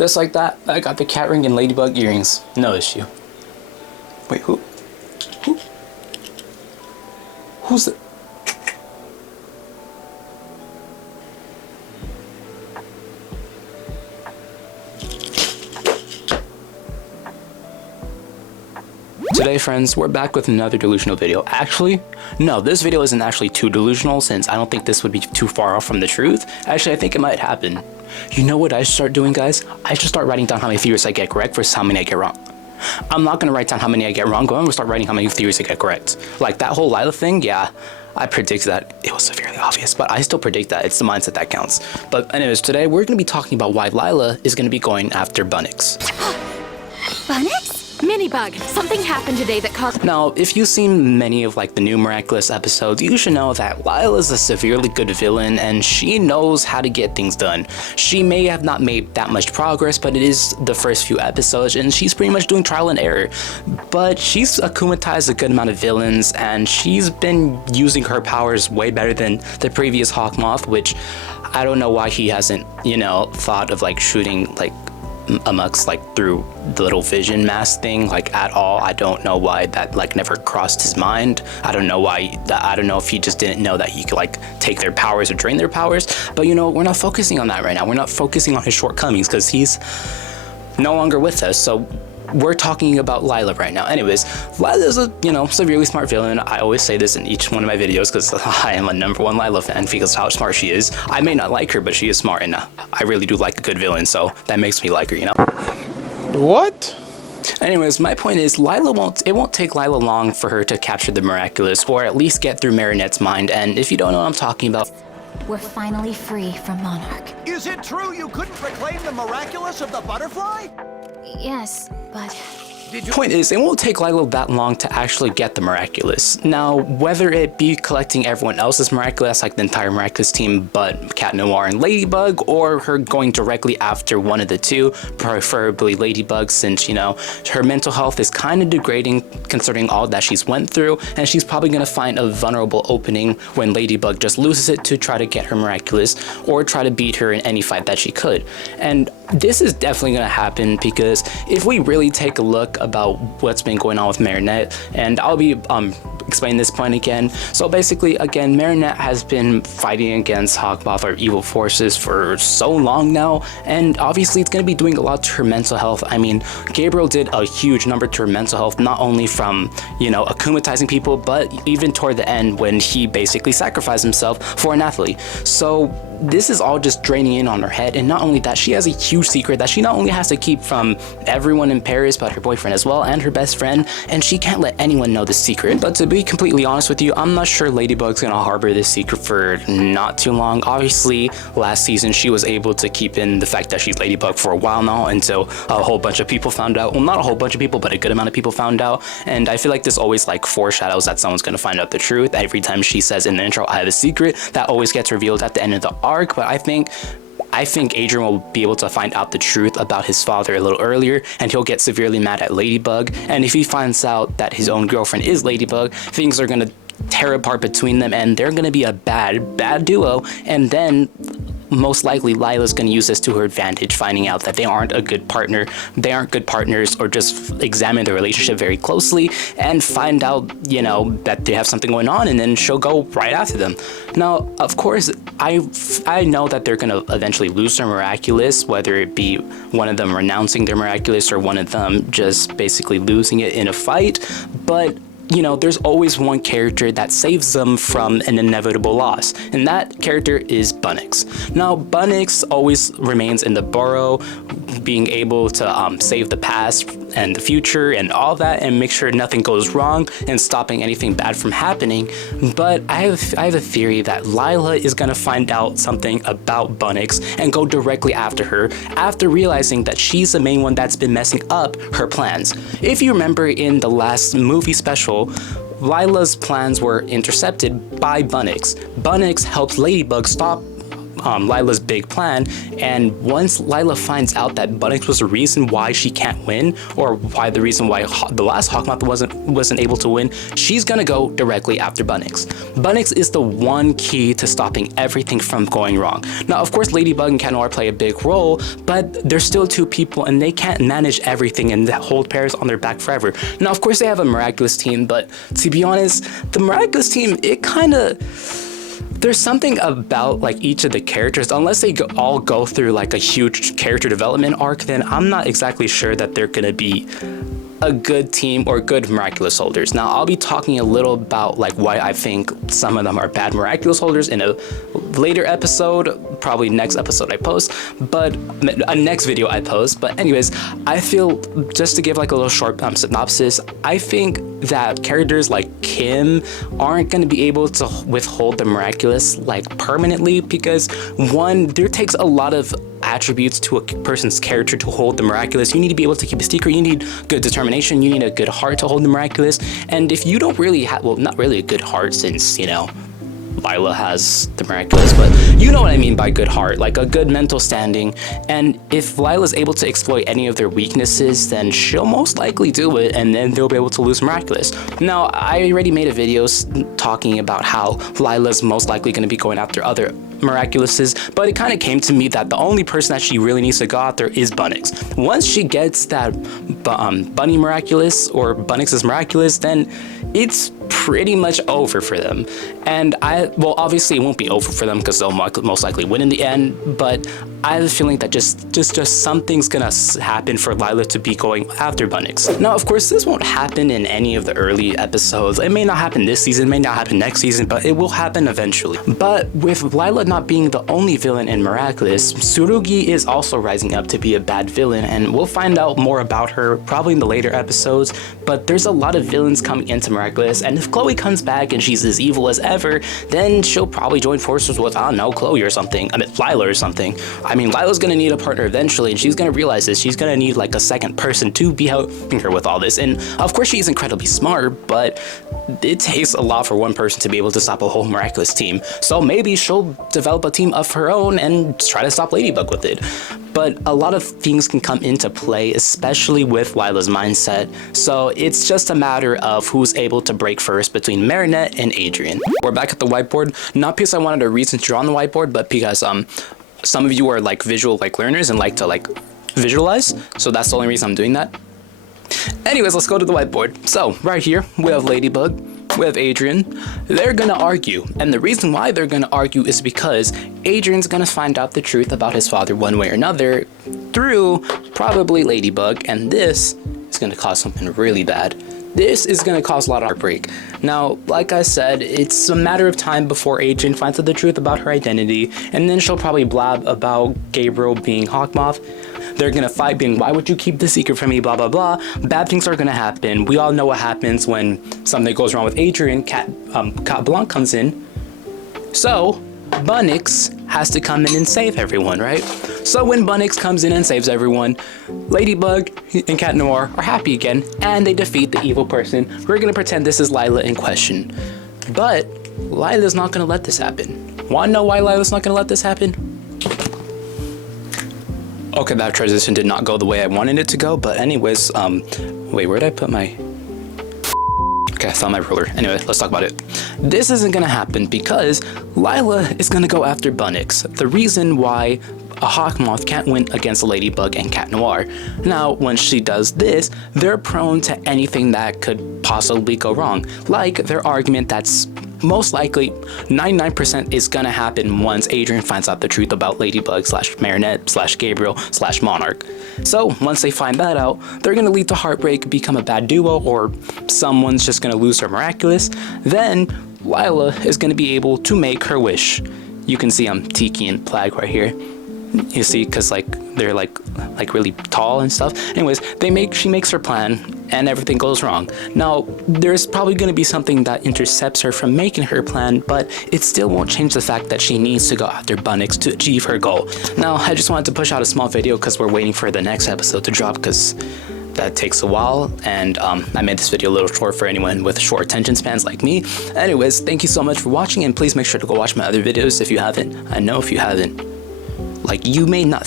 Just like that, I got the cat ring and ladybug earrings. No issue. Wait, who? Who's the... Today, friends, we're back with another delusional video. Actually, no, this video isn't actually too delusional since I don't think this would be too far off from the truth. Actually, I think it might happen. You know what I should start doing, guys? I should start writing down how many theories I get correct versus how many I get wrong. I'm not going to write down how many I get wrong, but I'm going to start writing how many theories I get correct. Like that whole Lila thing, yeah, I predicted that. It was severely obvious, but I still predict that. It's the mindset that counts. But anyways, today we're going to be talking about why Lila is going to be going after Bunnix. Bunnix? Minibug, something happened today that caused... Now, if you've seen many of like the new Miraculous episodes, you should know that Lila is a severely good villain and she knows how to get things done. She may have not made that much progress, but it is the first few episodes and she's pretty much doing trial and error. But she's akumatized a good amount of villains and she's been using her powers way better than the previous Hawkmoth, which I don't know why he hasn't, you know, thought of like shooting like amongst like through the little vision mask thing like at all. I don't know why that like never crossed his mind. I don't know why. I don't know if he just didn't know that he could like take their powers or drain their powers. But you know, we're not focusing on that right now. We're not focusing on his shortcomings because he's no longer with us. So we're talking about Lila right now. Anyways, Lila is a, you know, severely smart villain. I always say this in each one of my videos because I am a #1 Lila fan because of how smart she is. I may not like her, but she is smart, and I really do like a good villain, so that makes me like her, you know? What? Anyways, my point is, it won't take Lila long for her to capture the Miraculous, or at least get through Marinette's mind, and if you don't know what I'm talking about, We're finally free from Monarch. Is it true you couldn't reclaim the Miraculous of the butterfly? Yes, but... Did you? point is, it won't take Lila that long to actually get the Miraculous. Now, whether it be collecting everyone else's Miraculous, like the entire Miraculous team, but Cat Noir and Ladybug, or her going directly after one of the two, preferably Ladybug, since, you know, her mental health is kind of degrading considering all that she's went through, and she's probably going to find a vulnerable opening when Ladybug just loses it to try to get her Miraculous, or try to beat her in any fight that she could. And this is definitely going to happen because if we really take a look about what's been going on with Marinette, and I'll be explaining this point again. So basically, again, Marinette has been fighting against Hawkmoth or evil forces for so long now, and obviously it's going to be doing a lot to her mental health. I mean, Gabriel did a huge number to her mental health, not only from, you know, akumatizing people, but even toward the end when he basically sacrificed himself for an athlete. So this is all just draining in on her head, and not only that, she has a huge secret that she not only has to keep from everyone in Paris but her boyfriend as well and her best friend, and she can't let anyone know this secret. But to be completely honest with you, I'm not sure Ladybug's gonna harbor this secret for not too long. Obviously, last season she was able to keep in the fact that she's Ladybug for a while now until a whole bunch of people found out. Well, not a whole bunch of people, but a good amount of people found out, and I feel like this always like foreshadows that someone's gonna find out the truth. Every time she says in the intro, I have a secret, that always gets revealed at the end of the arc. But I think Adrien will be able to find out the truth about his father a little earlier, and he'll get severely mad at Ladybug. And if he finds out that his own girlfriend is Ladybug, things are gonna tear apart between them, and they're gonna be a bad duo. And then most likely Lila's going to use this to her advantage, finding out that they aren't a good partner, they aren't good partners, or just examine the relationship very closely and find out, you know, that they have something going on, and then she'll go right after them. Now, of course, I know that they're going to eventually lose their Miraculous, whether it be one of them renouncing their Miraculous or one of them just basically losing it in a fight, but you know, there's always one character that saves them from an inevitable loss, and that character is Bunnix. Now, Bunnix always remains in the burrow, being able to save the past and the future and all that, and make sure nothing goes wrong and stopping anything bad from happening. But I have a theory that Lila is gonna find out something about Bunnix and go directly after her after realizing that she's the main one that's been messing up her plans. If you remember in the last movie special, Lila's plans were intercepted by Bunnix. Bunnix helped Ladybug stop Lila's big plan, and once Lila finds out that Bunnix was the reason why she can't win, or why the reason why the last Hawkmoth wasn't able to win, she's gonna go directly after Bunnix. Bunnix is the one key to stopping everything from going wrong. Now, of course, Ladybug and Cat Noir play a big role, but they're still two people and they can't manage everything and hold Paris on their back forever. Now, of course, they have a Miraculous team, but to be honest, the Miraculous team, it kind of... There's something about like each of the characters, unless they all go through like a huge character development arc, then I'm not exactly sure that they're gonna be a good team or good Miraculous holders. Now, I'll be talking a little about like why I think some of them are bad Miraculous holders in a later episode, probably next episode I post, but a next video I post. But anyways, I feel, just to give like a little short synopsis, I think that characters like Kim aren't going to be able to withhold the Miraculous like permanently, because one, there takes a lot of attributes to a person's character to hold the Miraculous. You need to be able to keep a secret, you need good determination, you need a good heart to hold the Miraculous, and if you don't really have, well, not really a good heart, since, you know, Lila has the Miraculous, but you know what I mean by good heart, like a good mental standing. And if Lila's able to exploit any of their weaknesses, then she'll most likely do it, and then they'll be able to lose Miraculous. Now, I already made a video talking about how Lila's most likely going to be going after other Miraculouses, but it kind of came to me that the only person that she really needs to go after is Bunnix. Once she gets that Bunny Miraculous or Bunnix's Miraculous, then it's pretty much over for them. And well, obviously it won't be over for them because they'll most likely win in the end, but I have a feeling that just something's gonna happen for Lila to be going after Bunnix. Now, of course, this won't happen in any of the early episodes. It may not happen this season, it may not happen next season, but it will happen eventually. But with Lila not being the only villain in Miraculous, Tsurugi is also rising up to be a bad villain, and we'll find out more about her probably in the later episodes. But there's a lot of villains coming into Miraculous, and if Chloe comes back and she's as evil as ever, then she'll probably join forces with, I don't know, Chloe or something. I mean, Lila or something. I mean, Lila's gonna need a partner eventually, and she's gonna realize this. She's gonna need like a second person to be helping her with all this. And of course, she's incredibly smart, but it takes a lot for one person to be able to stop a whole Miraculous team. So maybe she'll develop a team of her own and try to stop Ladybug with it. But a lot of things can come into play, especially with Lila's mindset. So it's just a matter of who's able to break first between Marinette and Adrian. We're back at the whiteboard, not because I wanted a reason to draw on the whiteboard, but because some of you are like visual learners and like to visualize. So that's the only reason I'm doing that. Anyways, let's go to the whiteboard. So right here, we have Ladybug, we have Adrian. They're gonna argue, and the reason why they're gonna argue is because Adrian's gonna find out the truth about his father one way or another through probably Ladybug, and this is gonna cause something really bad. This is gonna cause a lot of heartbreak. Now, like I said, it's a matter of time before Adrian finds out the truth about her identity, and then she'll probably blab about Gabriel being Hawkmoth. They're gonna fight, being, why would you keep the secret from me, blah, blah, blah. Bad things are gonna happen. We all know what happens when something goes wrong with Adrian. Cat Blanc comes in. So, Bunnix has to come in and save everyone, right? So when Bunnix comes in and saves everyone, Ladybug and Cat Noir are happy again, and they defeat the evil person. We're gonna pretend this is Lila in question. But Lila's not gonna let this happen. Wanna know why Lila's not gonna let this happen? Okay, that transition did not go the way I wanted it to go, but anyways, wait, where did I put my... Okay, I found my ruler. Anyway, let's talk about it. This isn't gonna happen because Lila is gonna go after Bunnix. The reason why a Hawkmoth can't win against Ladybug and Cat Noir. Now, when she does this, they're prone to anything that could possibly go wrong. Like their argument that's most likely 99% is gonna happen once Adrian finds out the truth about Ladybug / Marinette / Gabriel / Monarch. So once they find that out, they're gonna lead to heartbreak, become a bad duo, or someone's just gonna lose her Miraculous. Then Lila is gonna be able to make her wish. You can see Tiki and Plag right here. You see, because they're like really tall and stuff. Anyways, she makes her plan and everything goes wrong. Now, there's probably going to be something that intercepts her from making her plan, but it still won't change the fact that she needs to go after Bunnix to achieve her goal. Now, I just wanted to push out a small video because we're waiting for the next episode to drop, because that takes a while, and I made this video a little short for anyone with short attention spans like me. Anyways, thank you so much for watching, and please make sure to go watch my other videos if you haven't. I know if you haven't, like, you may not